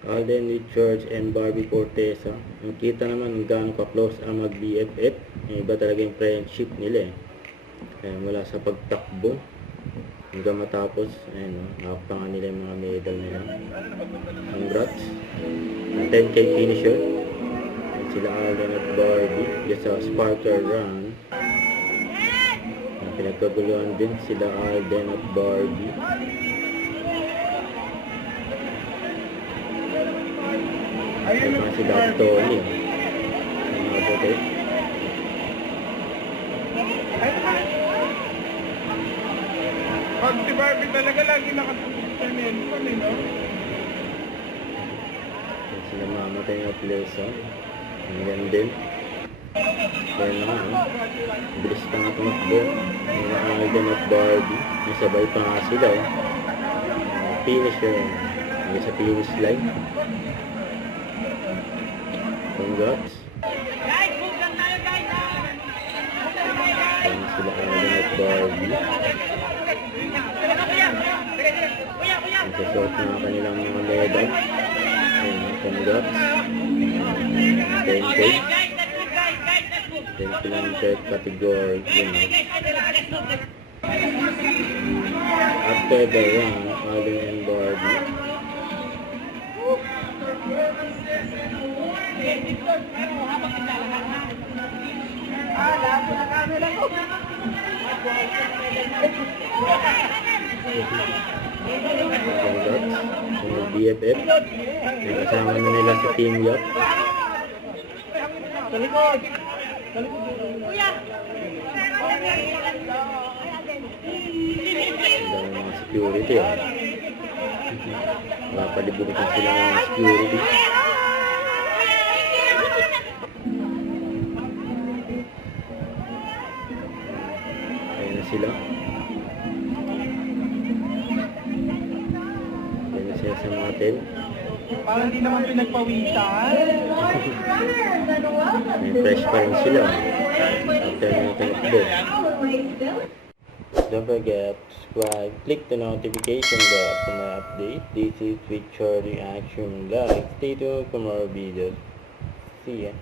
Alden Richards and Barbie Cortesa. Nakita naman gaano ka-close ang mag-BFF. Iba talaga yung friendship nila eh. Kaya mula sa pagtakbo hanggang matapos, ayun, hawak pa nga nila yung mga medal na yun. Congrats. 10K finisher. At sila Alden at Barbie. Just a Sparkler run. Pinagkaguluhan din sila Alden at Barbie. Ay pa si Dr. Tony. Ang mga bote. Pag si Barbie talaga lagi nakatutok sa Nelson eh, no? Yan sila mamatay ng Plesa. Hanggang din. Kaya na nga, bilis pa nga tumakbo. Mga Alden at Barbie. Nasabay pa nga sila eh. Finisher. Hanggang sa finish line. Congrats. Yan sila Alden at Barbie. Nagsasort na ang kanilang mga medal. Ayan, congrats. 10K. 10K lang per category. Yun, after the run, Alden and Barbie. Congrats. BFF. May kasama na nila sa Team Yacht. Talikod! Ang dami mga security ah. Mapalibutan sila ng security. Ayan na sila. Ayan na sila sa mga tent. Parang di naman pinagpawisan. May fresh pa rin sila. After na tinakbo. Don't forget to subscribe, click the notification bell for my update. This is Richard Reaction Live. Stay tuned for more videos. See ya.